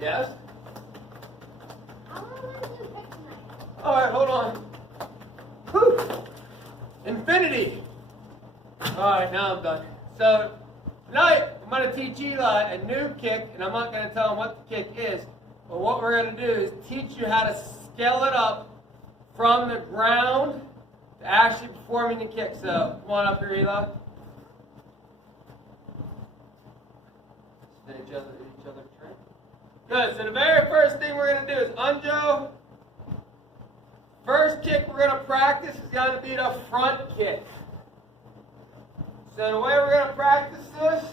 Yes? I want to learn a new trick tonight. All right, hold on. Whew. Infinity. All right, now I'm done. So tonight I'm going to teach Eli a new kick, and I'm not going to tell him what the kick is. But what we're going to do is teach you how to scale it up from the ground to actually performing the kick. So come on up here, Eli. Spin each other turn. Good. So the very first thing we're going to do is Unjo. First kick we're going to practice is going to be the front kick. So the way we're going to practice this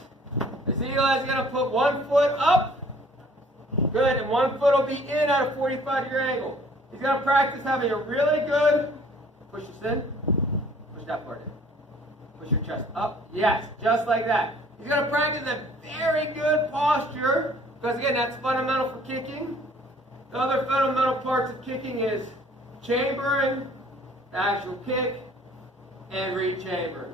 is Eli's going to put one foot up. Good. And one foot will be in at a 45-degree angle. He's going to practice having a really good, push this in, push that part in. Push your chest up. Yes, just like that. He's going to practice a very good posture, because again, that's fundamental for kicking. The other fundamental parts of kicking is chambering, the actual kick, and re-chambering.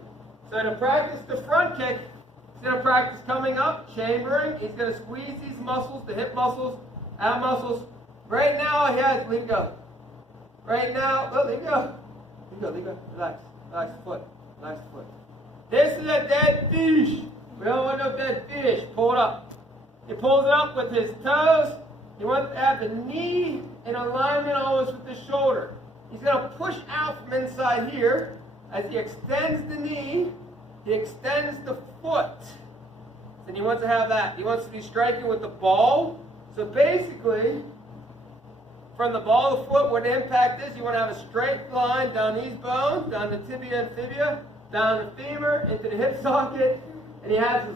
So to practice the front kick, he's going to practice coming up, chambering. He's going to squeeze these muscles, the hip muscles, ab muscles. Right now he has, let go. Right now, oh, let go. Let go. Relax. Relax the foot. Relax the foot. This is a dead fish. We don't want no dead fish. Pull it up. He pulls it up with his toes. He wants to have the knee in alignment almost with the shoulder. He's going to push out from inside here. As he extends the knee, he extends the foot. And he wants to have that. He wants to be striking with the ball. So basically, from the ball of the foot, where the impact is, you want to have a straight line down these bones, down the tibia and fibula, down the femur, into the hip socket. And he has,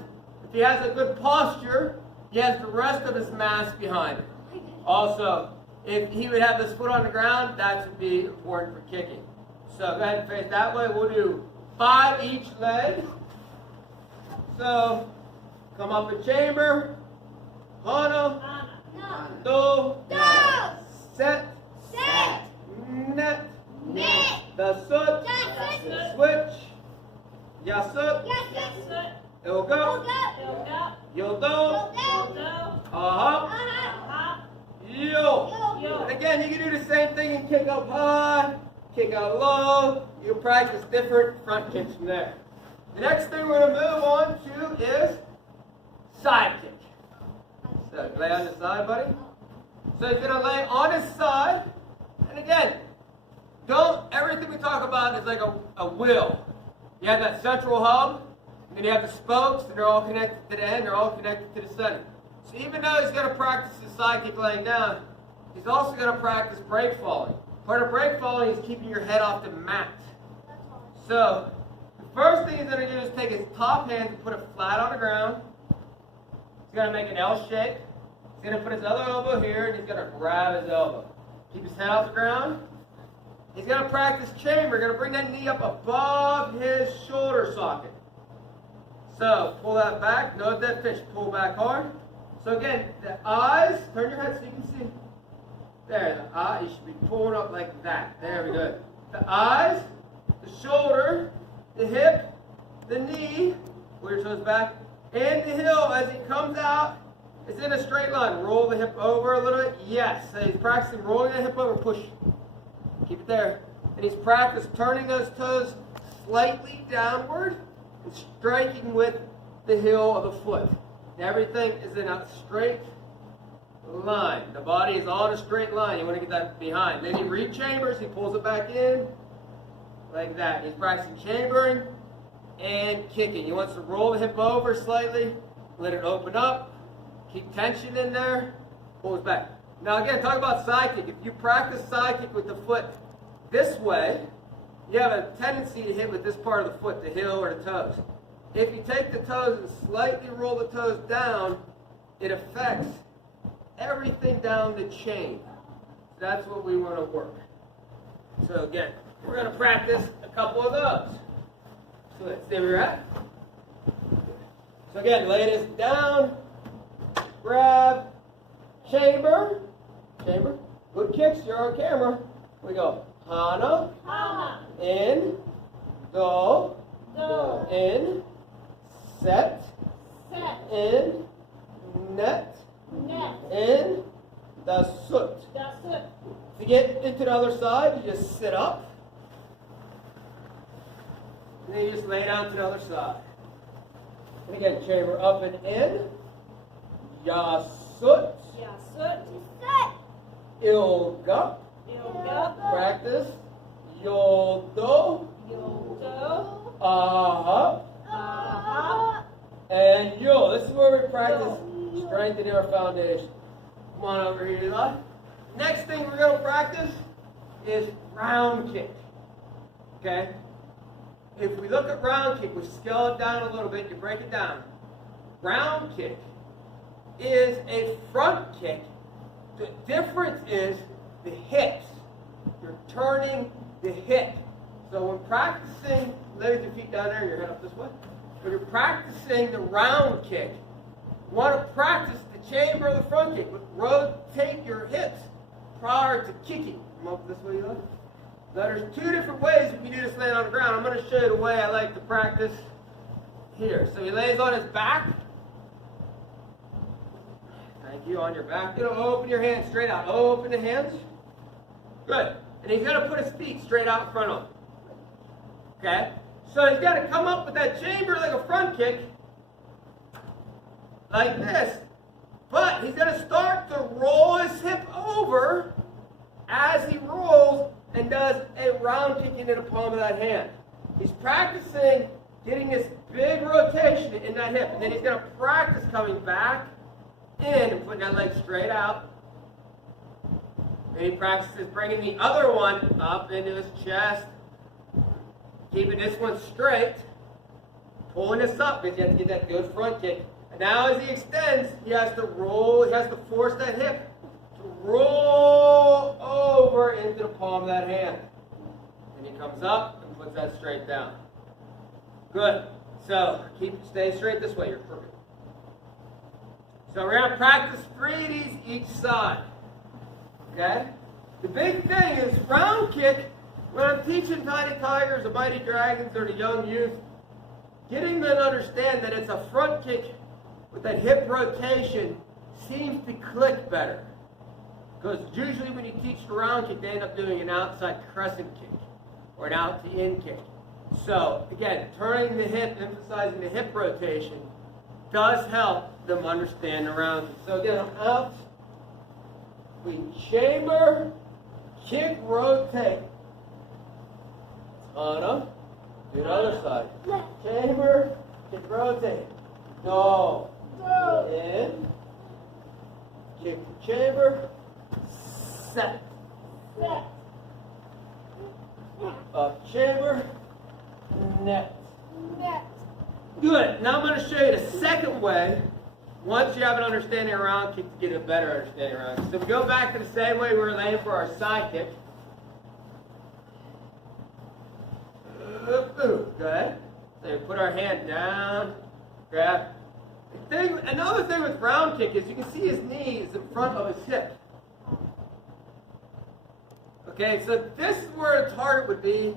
if he has a good posture, he has the rest of his mass behind it. Also, if he would have his foot on the ground, that would be important for kicking. So go ahead and face that way. We'll do 5 each leg. So come up and chamber. Hana. Do. Set. Net. The soot. Switch. Yasut. Ilgo. Yildo. Yo. And again, you can do the same thing and kick up high, kick out low. You practice different front kicks from there. The next thing we're going to move on to is side kick. So lay on the side, buddy. So he's going to lay on his side. And again, everything we talk about is like a wheel. You have that central hub, and then you have the spokes, and they're all connected to the end, they're all connected to the center. So even though he's going to practice his side kick laying down, he's also going to practice break falling. Part of break falling is keeping your head off the mat. So the first thing he's going to do is take his top hand and put it flat on the ground. He's going to make an L shape. He's going to put his other elbow here, and he's going to grab his elbow. Keep his head off the ground. He's going to practice chamber. Going to bring that knee up above his shoulder socket. So pull that back. Note that fish. Pull back hard. So again, the eyes, turn your head so you can see. There, the eye, you should be pulling up like that. There we go. The eyes, the shoulder, the hip, the knee, pull your toes back, and the heel as he comes out, it's in a straight line. Roll the hip over a little bit. Yes. So he's practicing rolling the hip over, push. Keep it there. And he's practicing turning those toes slightly downward and striking with the heel of the foot. Everything is in a straight line. The body is on a straight line. You want to get that behind. Then he re-chambers. He pulls it back in like that. He's practicing chambering and kicking. He wants to roll the hip over slightly. Let it open up. Keep tension in there. Pulls back. Now again, talk about side kick. If you practice side kick with the foot this way, you have a tendency to hit with this part of the foot, the heel or the toes. If you take the toes and slightly roll the toes down, it affects everything down the chain. That's what we want to work. So again, we're going to practice a couple of those. So let's see where we're at. So again, lay this down, grab, chamber. Good kicks, you're on camera. We go. Hana. In. Do. In. Set. In. Net. in, das Sut. That's it. To get into the other side, you just sit up. And then you just lay down to the other side. And again, chamber up and in. Yasut. Yasut. Ilga. Ilga. Practice. Yodo. Yodo. Aha. Aha. And Yul. This is where we practice strengthening our foundation. Come on over here, Eli. Next thing we're going to practice is round kick. Okay? If we look at round kick, we scale it down a little bit, you break it down. Round kick is a front kick. The difference is the hips. You're turning the hip. So when practicing, lay your feet down there and your head up this way. When you're practicing the round kick, you want to practice the chamber of the front kick, but rotate your hips prior to kicking. Come up this way, Eli. Now there's two different ways you can do this laying on the ground. I'm going to show you the way I like to practice here. So he lays on his back. Thank you, on your back. You know, open your hands straight out. Open the hands. Good. And he's going to put his feet straight out in front of him. Okay? So he's got to come up with that chamber like a front kick. Like this. But he's going to start to roll his hip over as he rolls and does a round kick into the palm of that hand. He's practicing getting this big rotation in that hip. And then he's going to practice coming back in and putting that leg straight out. And he practices bringing the other one up into his chest. Keeping this one straight. Pulling this up because you have to get that good front kick. And now as he extends, he has to roll, he has to force that hip to roll over into the palm of that hand. And he comes up and puts that straight down. Good. So stay straight this way. You're perfect. So we're going to practice 3 of these each side. Okay? The big thing is round kick. When I'm teaching Tiny Tigers or Mighty Dragons or the young youth, getting them to understand that it's a front kick with that hip rotation seems to click better. Because usually when you teach the round kick, they end up doing an outside crescent kick or an out to in kick. So, again, turning the hip, emphasizing the hip rotation, does help them understand the round kick. So again, I'm out. We chamber, kick, rotate. On up. Do the other side. Chamber, kick, rotate. No. In. Kick the chamber. Set. Up chamber. Net. Good. Now I'm going to show you the second way. Once you have an understanding around kick to get a better understanding around kick. So we go back to the same way we were laying for our side kick. Good. So you put our hand down, grab. Another thing with round kick is you can see his knee is in front of his hip. Okay, so this is where the target would be.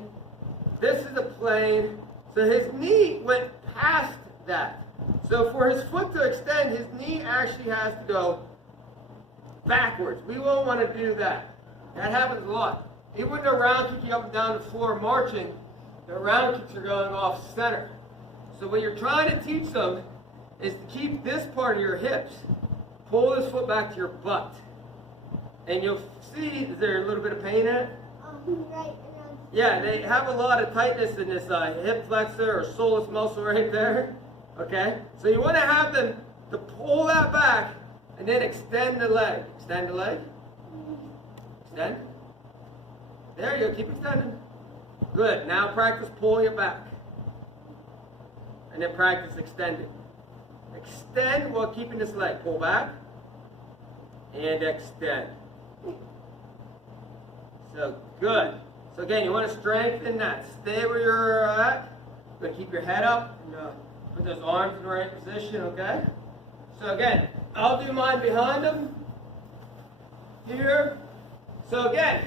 This is the plane. So his knee went past that. So for his foot to extend, his knee actually has to go backwards. We won't want to do that. That happens a lot. Even when they're round kicking up and down the floor marching, the round kicks are going off center. So what you're trying to teach them is to keep this part of your hips. Pull this foot back to your butt. And you'll see, is there a little bit of pain in it? Right around. Yeah, they have a lot of tightness in this hip flexor or soleus muscle right there. Okay? So you want to have them to pull that back and then extend the leg. Extend the leg. Extend. There you go. Keep extending. Good. Now practice pulling it back. And then practice extending. Extend while keeping this leg. Pull back. And extend. So, good. So again, you want to strengthen that. Stay where you're at. You're going to keep your head up. And, put those arms in the right position, okay? So again, I'll do mine behind them. Here. So again,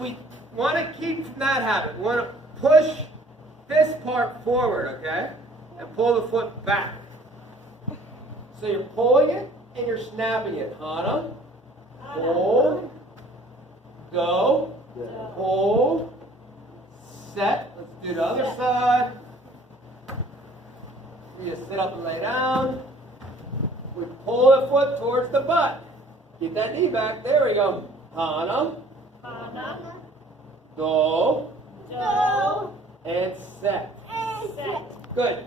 we want to keep from that habit. We want to push this part forward, okay? And pull the foot back. So you're pulling it and you're snapping it. Hana, Hana. hold, go, hold, set. Let's do the other side. You just sit up and lay down. We pull the foot towards the butt. Get that knee back. There we go. Hana, Hana. do, Do. and set. Set. Good.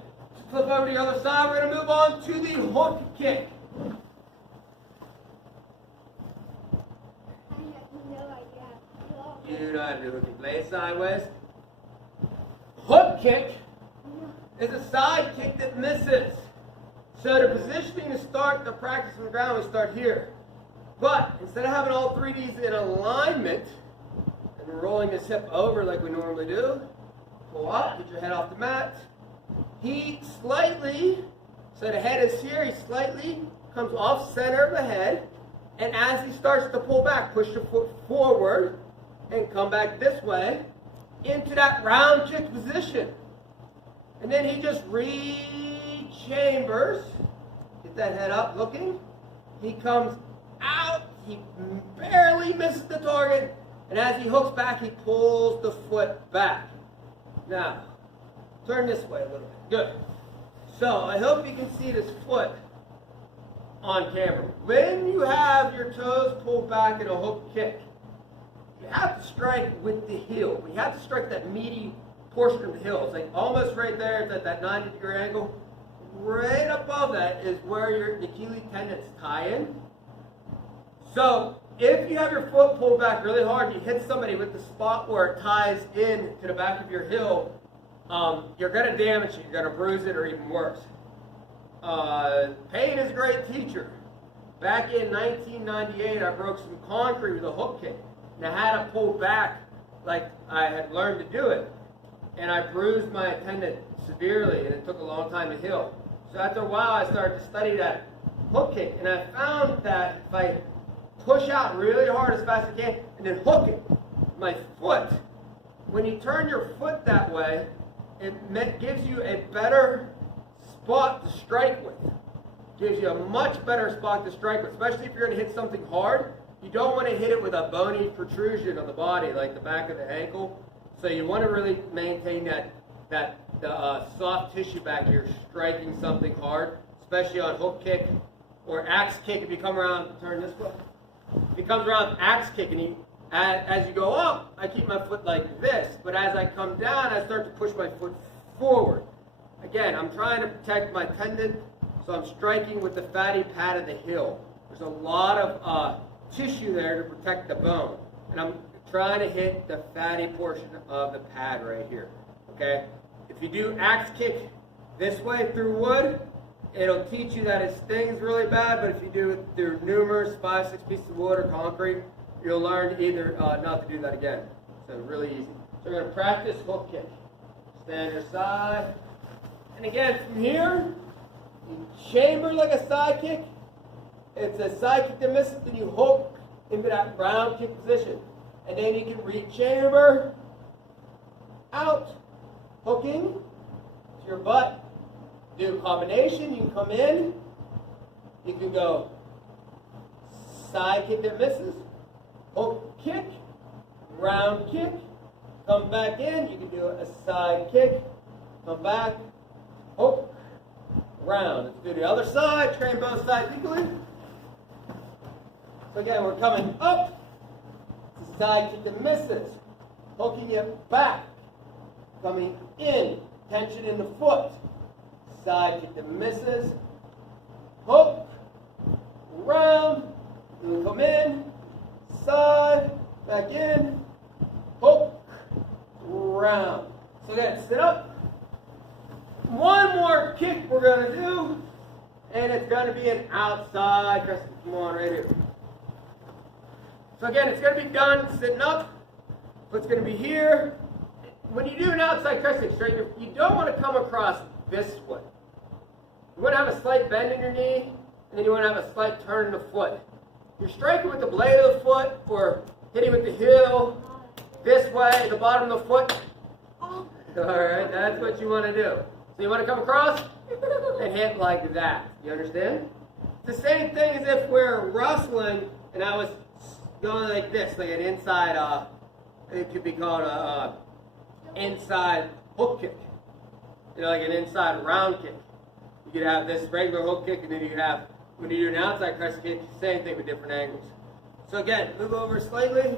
Flip over to the other side. We're going to move on to the hook kick. I have no idea. You know how to do a hook kick. Lay it sideways. Hook kick is a side kick that misses. So the positioning to start the practice on the ground, we start here. But instead of having all 3Ds in alignment and rolling this hip over like we normally do, pull up, get your head off the mat. He slightly, so the head is here, he slightly comes off center of the head, and as he starts to pull back, push the foot forward and come back this way into that round kick position. And then he just re-chambers, get that head up looking, he comes out, he barely misses the target, and as he hooks back, he pulls the foot back. Now, turn this way a little bit. Good. So, I hope you can see this foot on camera. When you have your toes pulled back in a hook kick, you have to strike with the heel. We have to strike that meaty portion of the heel. It's like almost right there, it's at that 90-degree angle. Right above that is where your Achilles tendons tie in. So, if you have your foot pulled back really hard, you hit somebody with the spot where it ties in to the back of your heel, you're going to damage it, you're going to bruise it, or even worse. Pain is a great teacher. Back in 1998, I broke some concrete with a hook kick, and I had to pull back like I had learned to do it. And I bruised my tendon severely, and it took a long time to heal. So after a while, I started to study that hook kick, and I found that if I push out really hard as fast as I can, and then hook it, my foot, when you turn your foot that way, it gives you a better spot to strike with. Gives you a much better spot to strike with, especially if you're going to hit something hard. You don't want to hit it with a bony protrusion of the body, like the back of the ankle. So you want to really maintain the soft tissue back here, striking something hard, especially on hook kick or axe kick. If you come around, turn this way. If he comes around axe kick, and as you go up, I keep my foot like this. But as I come down, I start to push my foot forward. Again, I'm trying to protect my tendon, so I'm striking with the fatty pad of the heel. There's a lot of tissue there to protect the bone. And I'm trying to hit the fatty portion of the pad right here. Okay? If you do axe kick this way through wood, it'll teach you that it stings really bad, but if you do it through numerous 5-6 pieces of wood or concrete, you'll learn either not to do that again. So really easy. So we're going to practice hook kick. Stand your side. And again, from here, you chamber like a side kick. It's a side kick that misses, then you hook into that round kick position. And then you can re-chamber, out, hooking to your butt. Do a combination, you can come in, you can go side kick that misses, hook kick, round kick, come back in, you can do a side kick, come back, hook, round. Let's do the other side, train both sides equally. So again, we're coming up, it's a side kick that misses, hooking it back, coming in, tension in the foot, side kick that misses, hook, round, and come in, side, back in, hook, round. So again, sit up. One more kick we're going to do, and it's going to be an outside crescent. Come on, right here. So again, it's going to be done sitting up. Foot's going to be here. When you do an outside crescent straight, you don't want to come across this way. You want to have a slight bend in your knee, and then you want to have a slight turn in the foot. You're striking with the blade of the foot, or hitting with the heel this way, the bottom of the foot. All right, that's what you want to do. So you want to come across and hit like that. You understand? It's the same thing as if we're wrestling and I was going like this, like an inside, it could be called a inside hook kick. You know, like an inside round kick. You could have this regular hook kick, and then you could have, when you do an outside crescent kick, same thing with different angles. So again, move over slightly.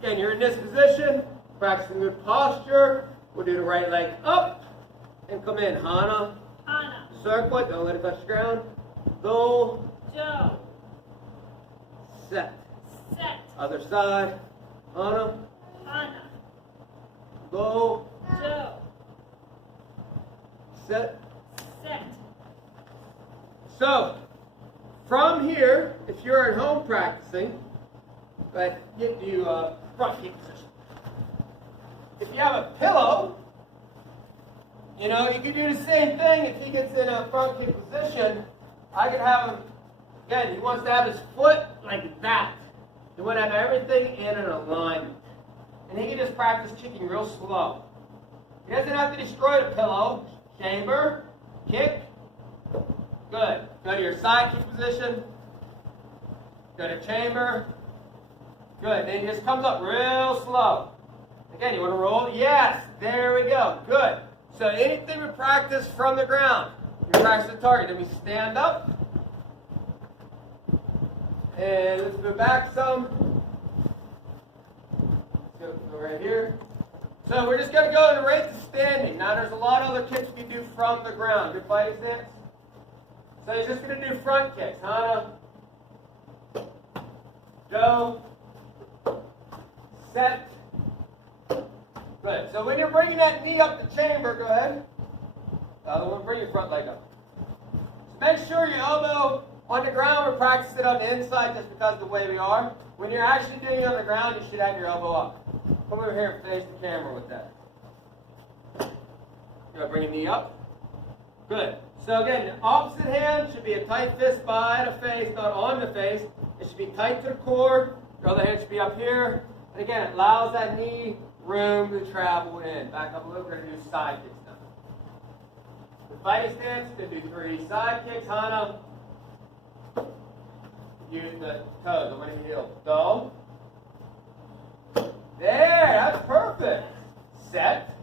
Again, you're in this position, practicing good posture. We'll do the right leg up and come in. Hana. Hana. Circle it, don't let it touch the ground. Go. Joe. Set. Set. Other side. Hana. Hana. Go. Joe. Set. Set. So, from here, if you're at home practicing, but get to front kick position. If you have a pillow, you know, you could do the same thing. If he gets in a front kick position, I could have him, again, he wants to have his foot like that. He want to have everything in an alignment. And he can just practice kicking real slow. He doesn't have to destroy the pillow. Chamber, kick, good. Go to your side kick position. Go to chamber, good. Then he just comes up real slow. Again, you want to roll? Yes, there we go, good. So anything we practice from the ground, we practice the target. Then we stand up. And let's go back some. Let's go right here. So we're just going to go right to standing. Now there's a lot of other kicks we do from the ground. Good fighting stance. So he's just going to do front kicks. Hana. Go. Set. Good. So when you're bringing that knee up the chamber, go ahead. The other one, bring your front leg up. So make sure your elbow on the ground. We're practicing it on the inside just because of the way we are. When you're actually doing it on the ground, you should have your elbow up. Come over here and face the camera with that. You want to bring your knee up? Good. So again, the opposite hand should be a tight fist by the face, not on the face. It should be tight to the core. Your other hand should be up here. And again, it allows that knee room to travel in. Back up a little. We're going to do side kicks now. The fighting stance, going to do 3 side kicks. Hana. Use the toes. I'm going to heel. Go. There, that's perfect. Set.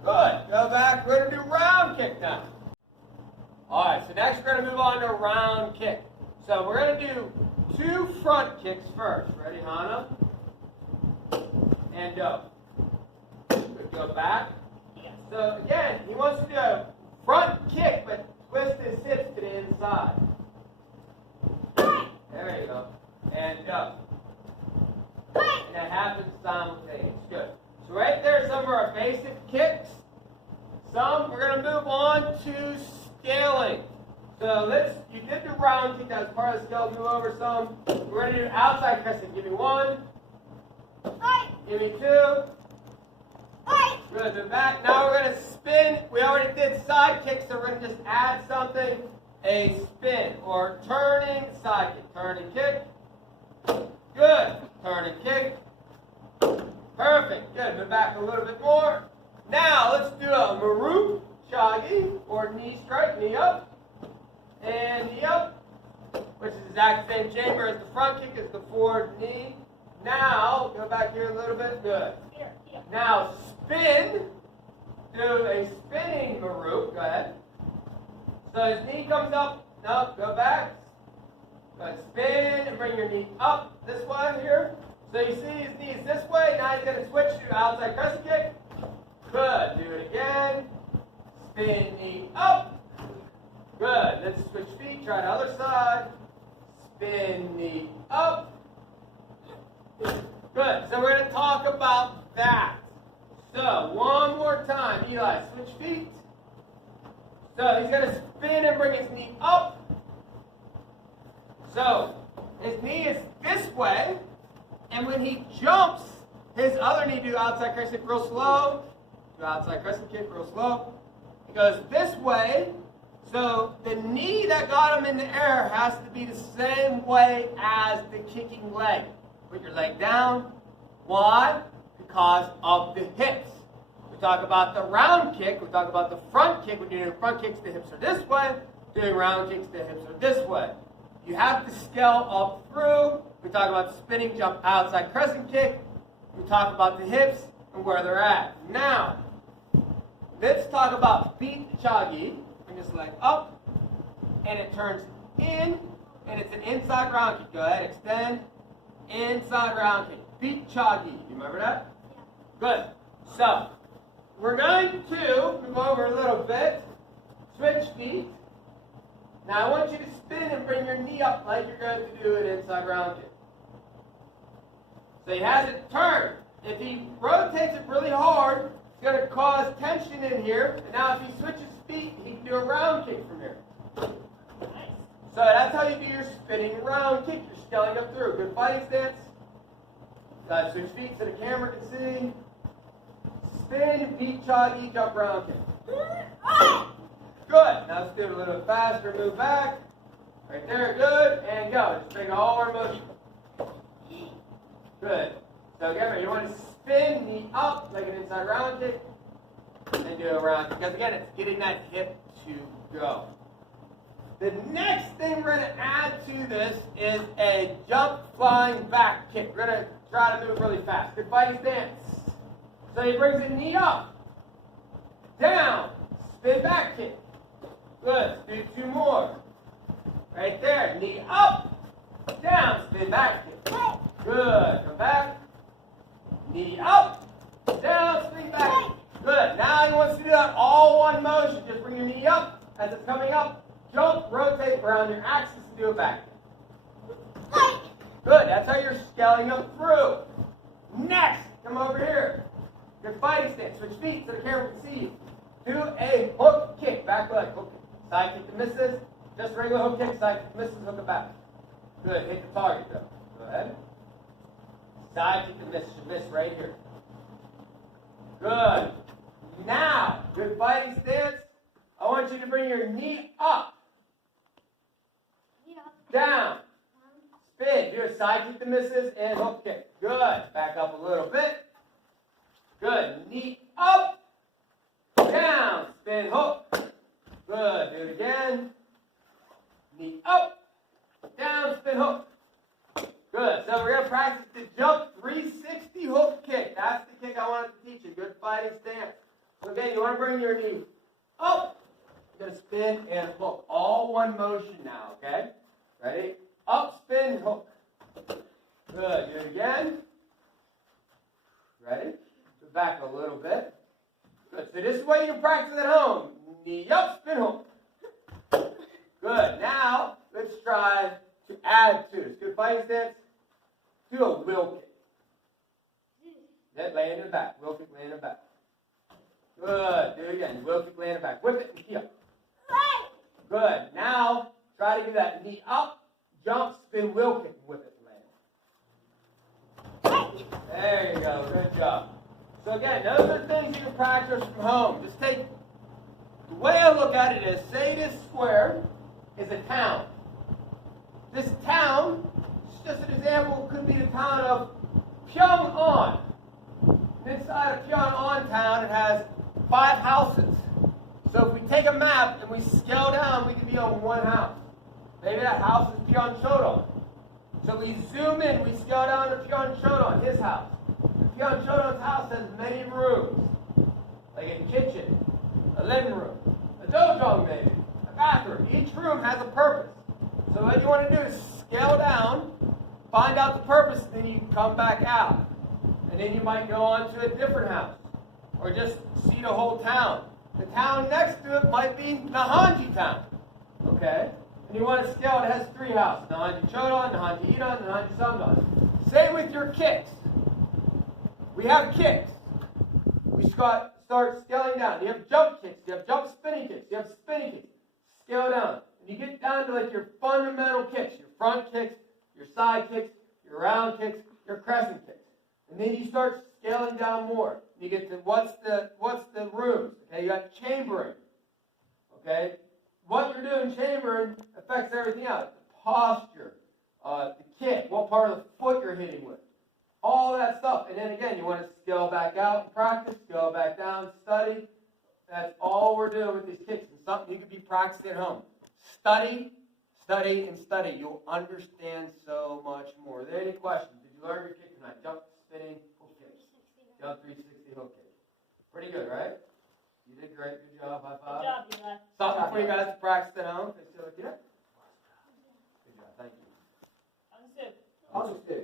Good. Go back. We're going to do round kick now. All right, so next we're going to move on to round kick. So we're going to do 2 front kicks first. Ready, Hana? And go. Good. Go back. So again, he wants to do a front kick, but twist his hips to the inside. There you go. And go. And that happens simultaneously. Good. So right there, some of our basic kicks. We're going to move on to scaling. So you did the round kick, that was part of the scale. Move over some. We're going to do outside crescent. Give me 1. Give me 2. Good. Then back. Now we're going to spin. We already did side kicks, so we're going to just add something. A spin or turning side kick. Turn and kick. Good. Turn and kick. Perfect. Good. Move back a little bit more. Now let's do a Maru Shagi or knee strike. Knee up. And knee up. Which is the exact same chamber as the front kick as the forward knee. Now, go back here a little bit. Good. Here. Now spin. Do a spinning Maru. Go ahead. So his knee comes up. No, go back. Go spin and bring your knee up this way here. So you see his knee is this way. Now he's going to switch to outside crescent kick. Good. Do it again. Spin knee up. Good. Then switch feet. Try the other side. Spin knee up. Good. So we're going to talk about that. So one more time. Eli, switch feet. So he's going to spin and bring his knee up. So his knee is this way. And when he jumps, his other knee do outside crescent kick real slow. Do outside crescent kick real slow. He goes this way. So the knee that got him in the air has to be the same way as the kicking leg. Put your leg down. Why? Because of the hips. We talk about the round kick. We talk about the front kick. When you do the front kicks, the hips are this way. We doing round kicks to hips are this way. You have to scale up through. We talk about spinning jump outside crescent kick. We talk about the hips and where they're at. Now, let's talk about beat chagi. Bring this leg up, and it turns in, and it's an inside round kick. Go ahead, extend, inside round kick. Beat chagi. You remember that? Good. So, we're going to move over a little bit. Switch feet. Now I want you to spin and bring your knee up like you're going to do an inside round kick. So he has it turned. If he rotates it really hard, it's going to cause tension in here. And now if he switches feet, he can do a round kick from here. So that's how you do your spinning round kick. You're scaling up through. Good fighting stance. Switch feet so the camera can see. Spin, beat, chagi, jump round kick. Good. Now let's do it a little bit faster. Move back. Right there. Good. And go. Just bring all our motion. Good. So again, you want to spin knee up like an inside round kick. And do a round kick. Because again, it's getting that hip to go. The next thing we're going to add to this is a jump flying back kick. We're going to try to move really fast. Good fighting stance. So he brings the knee up, down, spin back kick. Good. Do two more. Right there. Knee up, down, spin back kick. Good. Come back. Knee up, down, spin back kick. Good. Now he wants to do that all one motion. Just bring your knee up as it's coming up. Jump, rotate around your axis and do it back. Good. That's how you're scaling up through. Next, come over here. Good fighting stance. Switch feet so the camera can see you. Do a hook kick. Back leg. Hook kick. Side kick to misses. Just regular hook kick. Side kick to misses. Hook it back. Good. Hit the target though. Go ahead. Side kick to miss. Should miss right here. Good. Now, good fighting stance. I want you to bring your knee up. Down. Spin. Do a side kick to misses and hook kick. Good. Back up a little bit. Good. Knee up. Down. Spin hook. Good. Do it again. Knee up. Down. Spin hook. Good. So we're going to practice the jump 360 hook kick. That's the kick I wanted to teach you. Good fighting stance. So again, you want to bring your knee up. You're going to spin and hook. All one motion now, okay? Ready? Up, spin, hook. Good. Do it again. Ready? Go back a little bit. Good. So this is what you can practice at home. Knee up, spin, hook. Good. Now, let's try to add to this. Good fighting stance. Do a wheel kick. Then lay in the back. Wheel kick, lay in the back. Good. Do it again. Wheel kick, lay in the back. Whip it and key up. Good. Now, try to do that knee up, jump, spin, wheel kick, whip it, land. There you go. Good job. So again, those are things you can practice from home. Just take, the way I look at it is, say this square is a town. This town, just an example, could be the town of Pyongyang. Inside of Pyongyang town, it has 5 houses. So if we take a map and we scale down, we can be on one house. Maybe that house is Pyeongchodon. So we zoom in, we scale down to Pyeongchodon, his house. Pyeongchodon's house has many rooms, like a kitchen, a living room, a dojang maybe, a bathroom. Each room has a purpose. So what you want to do is scale down, find out the purpose, and then you come back out. And then you might go on to a different house, or just see the whole town. The town next to it might be Nahanji town, okay? And you want to scale, it has 3 houses, Nahanji Chodon, Nahanji Idon, Nahanji Samdon. Same with your kicks. We have kicks. We start scaling down. You have jump kicks, you have jump spinning kicks, you have spinning kicks. Scale down. And you get down to like your fundamental kicks, your front kicks, your side kicks, your round kicks, your crescent kicks. And then you start scaling down more. You get to what's the rooms. Okay, you got chambering. Okay, what you're doing chambering affects everything else. The posture, the kick, what part of the foot you're hitting with, all that stuff. And then again, you want to scale back out and practice, scale back down, study. That's all we're doing with these kicks. It's something you could be practicing at home. Study, study, and study. You'll understand so much more. Are there any questions? Did you learn your kick tonight? Jump, spinning, hook kick. Jump 360 hook kick. Pretty good, right? You did great. Good job. High Good five. job, Eli. Something for you guys to practice at home. Good job. Thank you. Understood. Understood.